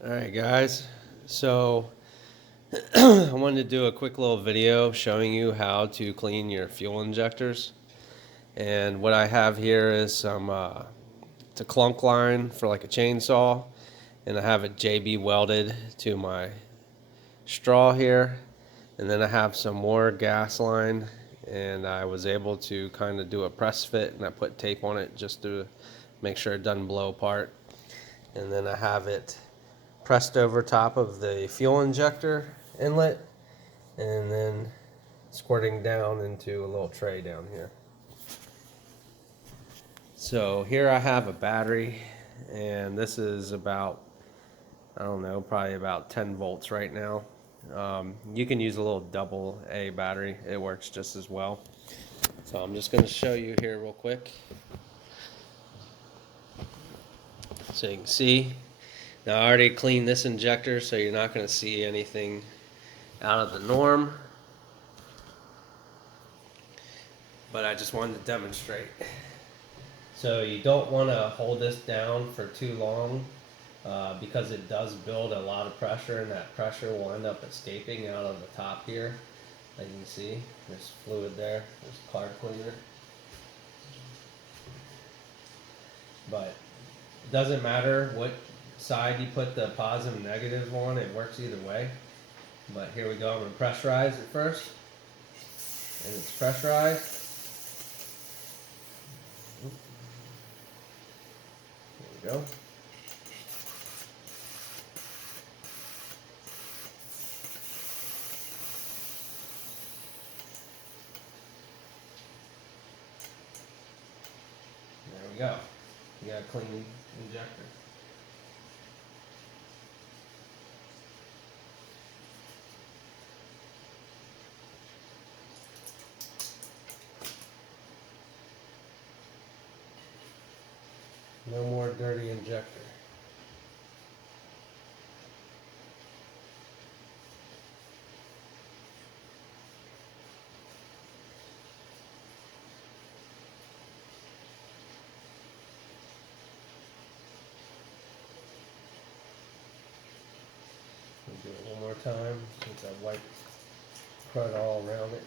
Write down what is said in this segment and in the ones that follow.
Alright guys, so I wanted to do a quick little video showing you how to clean your fuel injectors. And what I have here is it's a clunk line for like a chainsaw, and I have it JB welded to my straw here. And then I have some more gas line, and I was able to kind of do a press fit, and I put tape on it just to make sure it doesn't blow apart. And then I have it pressed over top of the fuel injector inlet, and then squirting down into a little tray down here. So here I have a battery, and this is about, I don't know, probably about 10 volts right now. You can use a little double A battery, it works just as well. So I'm just going to show you here real quick. So you can see, now I already cleaned this injector, so you're not going to see anything out of the norm. But I just wanted to demonstrate. So you don't want to hold this down for too long because it does build a lot of pressure, and that pressure will end up escaping out of the top here. As you can see, there's fluid there, there's carb cleaner. But it doesn't matter what side you put the positive and negative on, it works either way. But here we go, I'm going to pressurize it first. And it's pressurized. There we go. There we go. You got a clean injector. No more dirty injector. Do it one more time since I wiped crud all around it.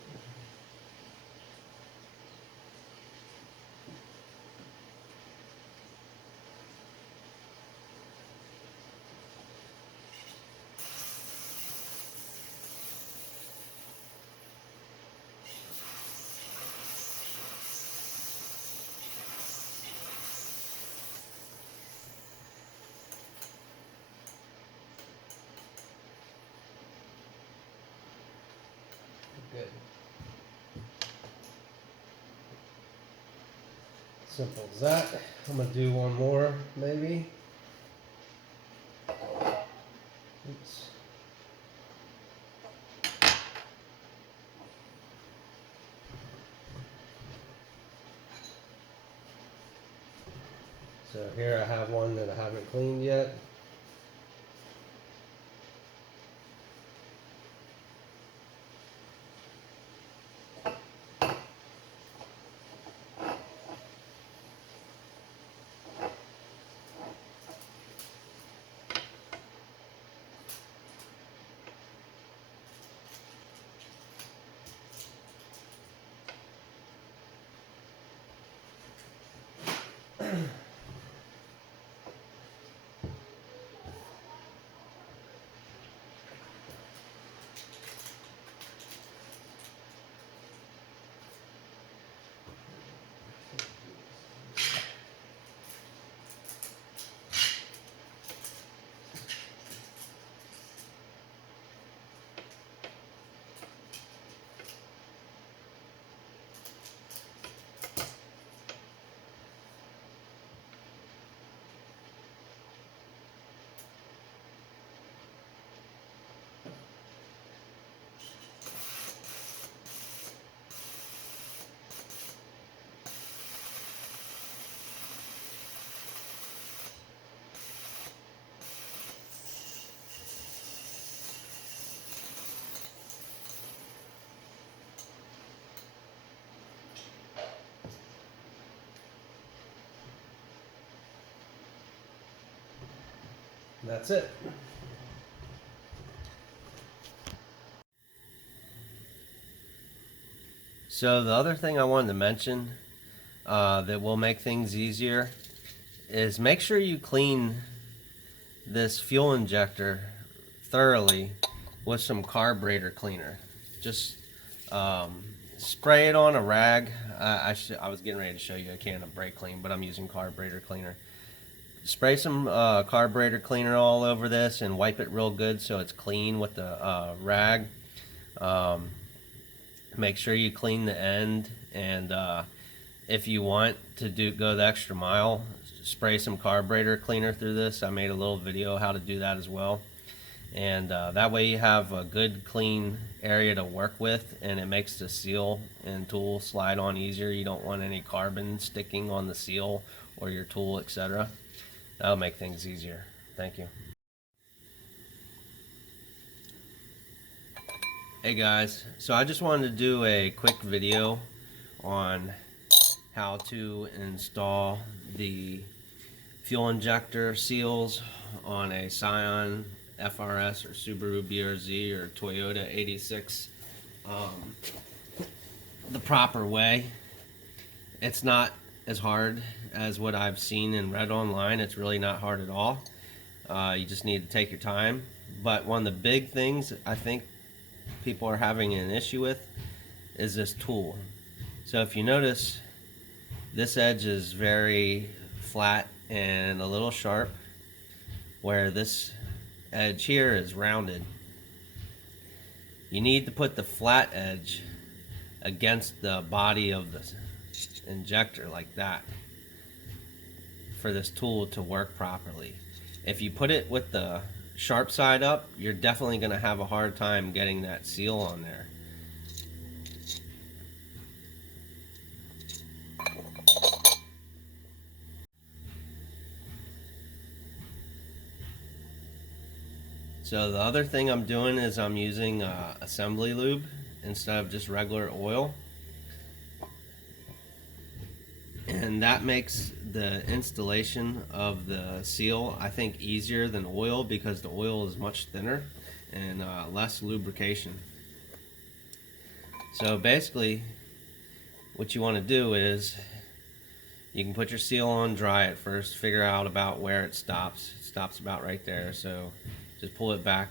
Good. Simple as that. I'm going to do one more, maybe. Oops. So here I have one that I haven't cleaned yet. That's it. So the other thing I wanted to mention that will make things easier is make sure you clean this fuel injector thoroughly with some carburetor cleaner. Just spray it on a rag. I was getting ready to show you a can of brake clean, but I'm using carburetor cleaner. Spray some carburetor cleaner all over this and wipe it real good so it's clean with the rag. Make sure you clean the end, and if you want to go the extra mile, spray some carburetor cleaner through this. I made a little video how to do that as well, and that way you have a good clean area to work with, and it makes the seal and tool slide on easier. You don't want any carbon sticking on the seal or your tool, etc. That'll make things easier. Thank you. Hey guys, so I just wanted to do a quick video on how to install the fuel injector seals on a Scion FRS or Subaru BRZ or Toyota 86 the proper way. It's not as hard as what I've seen and read online. It's really not hard at all. You just need to take your time. But one of the big things I think people are having an issue with is this tool. So if you notice, this edge is very flat and a little sharp, where this edge here is rounded. You need to put the flat edge against the body of the injector like that for this tool to work properly. If you put it with the sharp side up, you're definitely going to have a hard time getting that seal on there. So the other thing I'm doing is I'm using assembly lube instead of just regular oil, and that makes the installation of the seal, I think, easier than oil, because the oil is much thinner and less lubrication. So basically what you want to do is you can put your seal on, dry it first, figure out about where it stops. It stops about right there, so just pull it back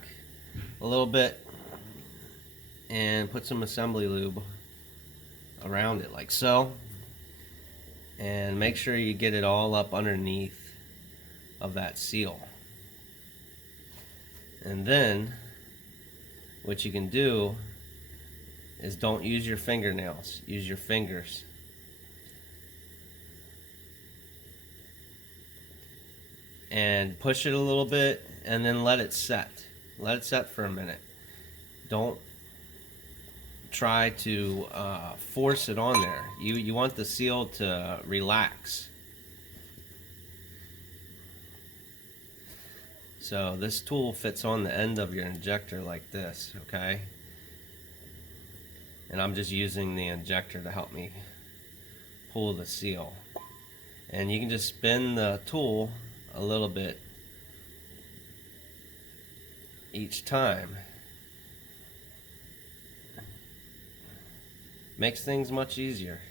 a little bit and put some assembly lube around it like so, and make sure you get it all up underneath of that seal. And then what you can do is don't use your fingernails, use your fingers. And push it a little bit and then let it set. Let it set for a minute. Don't try to force it on there. You want the seal to relax. So this tool fits on the end of your injector like this, okay? And I'm just using the injector to help me pull the seal. And you can just spin the tool a little bit each time. Makes things much easier.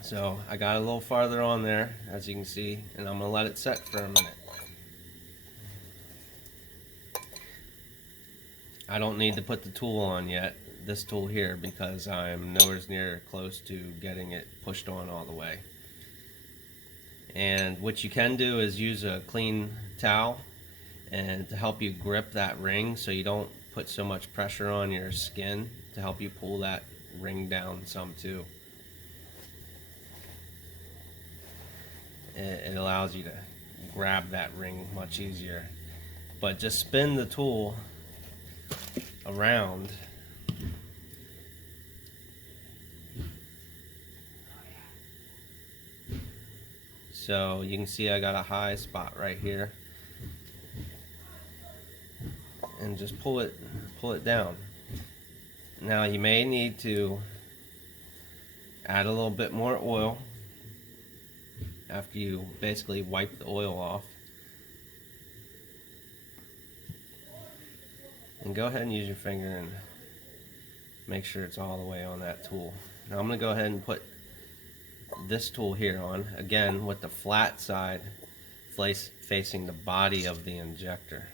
So I got a little farther on there, as you can see, and I'm going to let it set for a minute. I don't need to put the tool on yet, this tool here, because I'm nowhere near close to getting it pushed on all the way. And what you can do is use a clean towel and to help you grip that ring so you don't put so much pressure on your skin, to help you pull that ring down some too. It allows you to grab that ring much easier. But just spin the tool around so you can see I got a high spot right here, and just pull it down. Now you may need to add a little bit more oil after you basically wipe the oil off. And go ahead and use your finger and make sure it's all the way on that tool. Now I'm going to go ahead and put this tool here on, again with the flat side facing the body of the injector.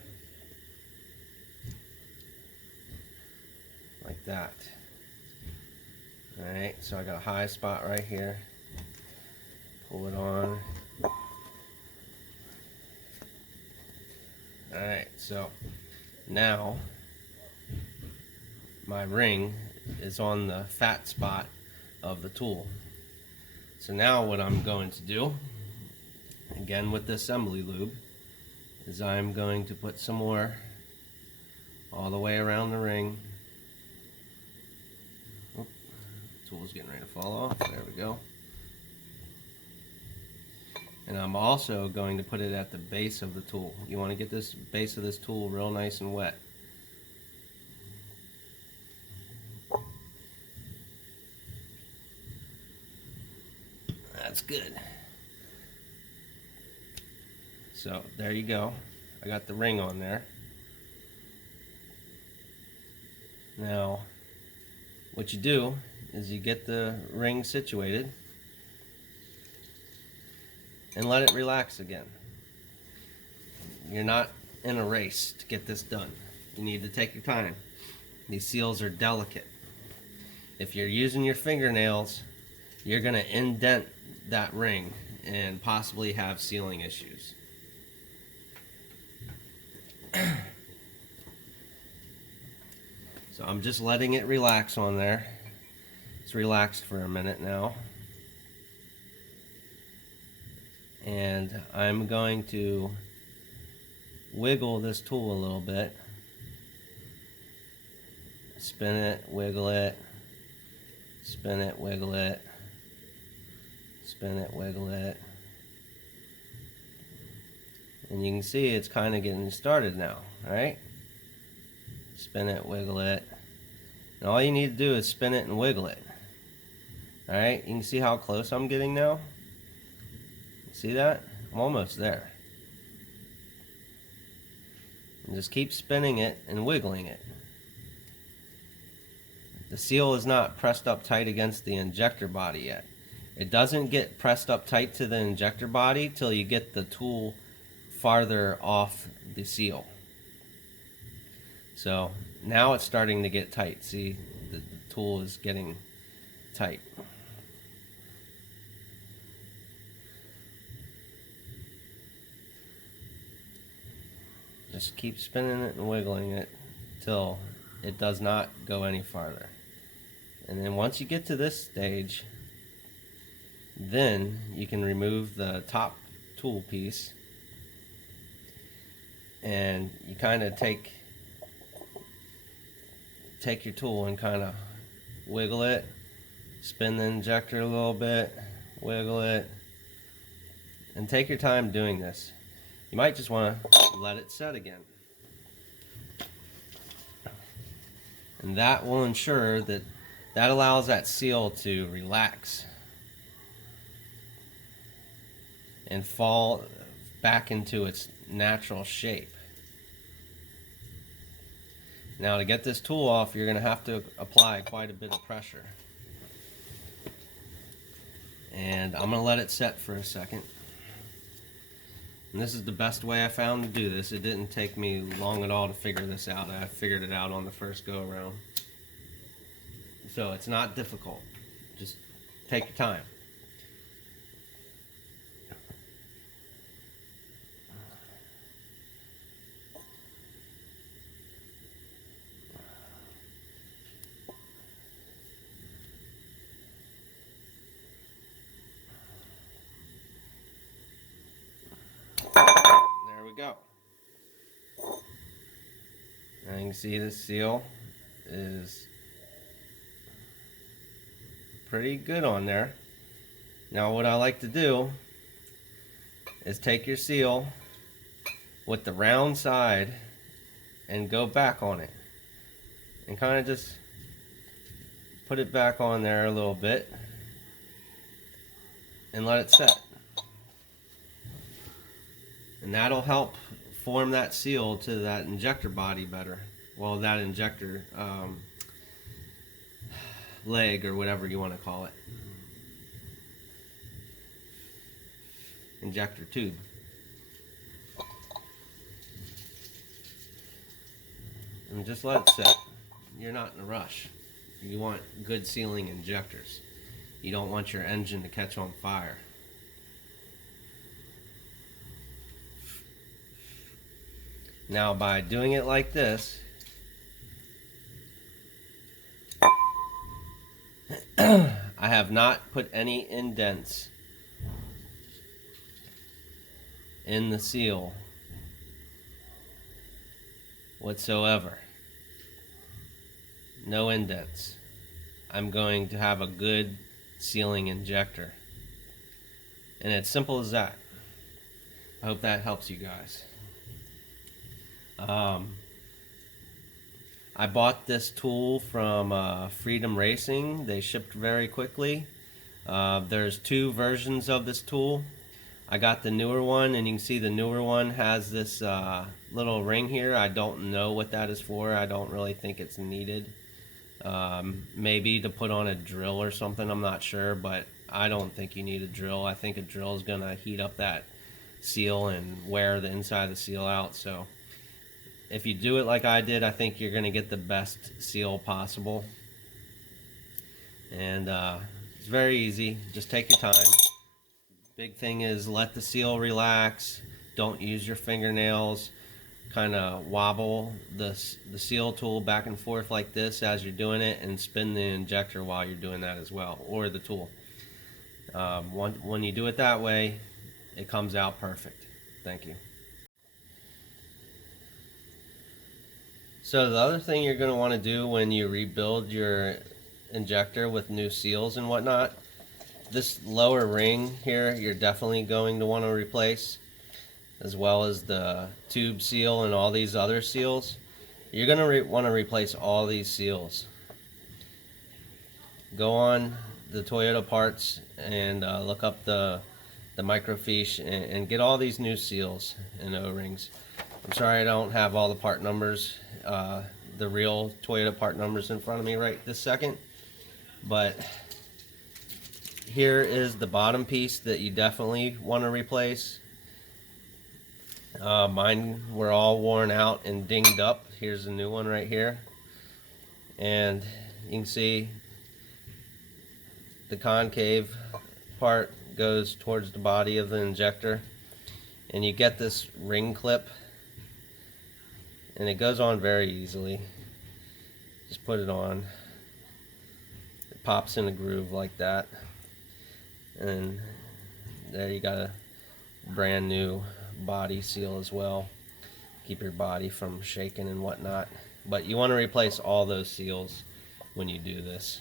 Like that. Alright, so I got a high spot right here. Pull it on. Alright, so now my ring is on the fat spot of the tool. So now what I'm going to do, again with the assembly lube, is I'm going to put some more all the way around the ring. Oop, tool's getting ready to fall off. There we go. And I'm also going to put it at the base of the tool. You want to get this base of this tool real nice and wet. That's good. So there you go. I got the ring on there. Now what you do is you get the ring situated and let it relax again. You're not in a race to get this done. You need to take your time. These seals are delicate. If you're using your fingernails, you're going to indent that ring and possibly have sealing issues. So I'm just letting it relax on there. It's relaxed for a minute now. And I'm going to wiggle this tool a little bit. Spin it, wiggle it, spin it, wiggle it, spin it, wiggle it. And you can see it's kind of getting started now, right? Spin it, wiggle it. And all you need to do is spin it and wiggle it. Alright, you can see how close I'm getting now? See that? I'm almost there. And just keep spinning it and wiggling it. The seal is not pressed up tight against the injector body yet. It doesn't get pressed up tight to the injector body till you get the tool farther off the seal. So now it's starting to get tight. See, the tool is getting tight. Just keep spinning it and wiggling it till it does not go any farther. And then once you get to this stage, then you can remove the top tool piece and you kind of take your tool and kind of wiggle it, spin the injector a little bit, wiggle it, and take your time doing this. You might just want to let it set again. And that will ensure that allows that seal to relax and fall back into its natural shape. Now to get this tool off, you're going to have to apply quite a bit of pressure. And I'm going to let it set for a second. And this is the best way I found to do this. It didn't take me long at all to figure this out. I figured it out on the first go around. So it's not difficult. Just take your time. There we go. Now you can see this seal is pretty good on there. Now what I like to do is take your seal with the round side and go back on it and kind of just put it back on there a little bit and let it set. And that'll help form that seal to that injector body better well, that injector leg, or whatever you want to call it, injector tube. And just let it sit. You're not in a rush. You want good sealing injectors. You don't want your engine to catch on fire. Now, by doing it like this, I have not put any indents in the seal whatsoever. No indents. I'm going to have a good sealing injector. And it's simple as that. I hope that helps you guys. I bought this tool from Freedom Racing. They shipped very quickly. There's 2 versions of this tool. I got the newer one, and you can see the newer one has this little ring here. I don't know what that is for. I don't really think it's needed. Maybe to put on a drill or something, I'm not sure, but I don't think you need a drill. I think a drill is going to heat up that seal and wear the inside of the seal out. So if you do it like I did, I think you're going to get the best seal possible. And it's very easy. Just take your time. Big thing is let the seal relax. Don't use your fingernails. Kind of wobble the seal tool back and forth like this as you're doing it, and spin the injector while you're doing that as well, or the tool. When you do it that way, it comes out perfect. Thank you. So the other thing you're going to want to do when you rebuild your injector with new seals and whatnot, this lower ring here you're definitely going to want to replace, as well as the tube seal and all these other seals. You're going to want to replace all these seals. Go on the Toyota parts and look up the microfiche and get all these new seals and O-rings. I'm sorry I don't have all the part numbers, the real Toyota part numbers in front of me right this second, but here is the bottom piece that you definitely want to replace. Mine were all worn out and dinged up. Here's a new one right here, and you can see the concave part goes towards the body of the injector, and you get this ring clip, and it goes on very easily. Just put it on. It pops in a groove like that, and there you got a brand new body seal as well. Keep your body from shaking and whatnot. But you want to replace all those seals when you do this.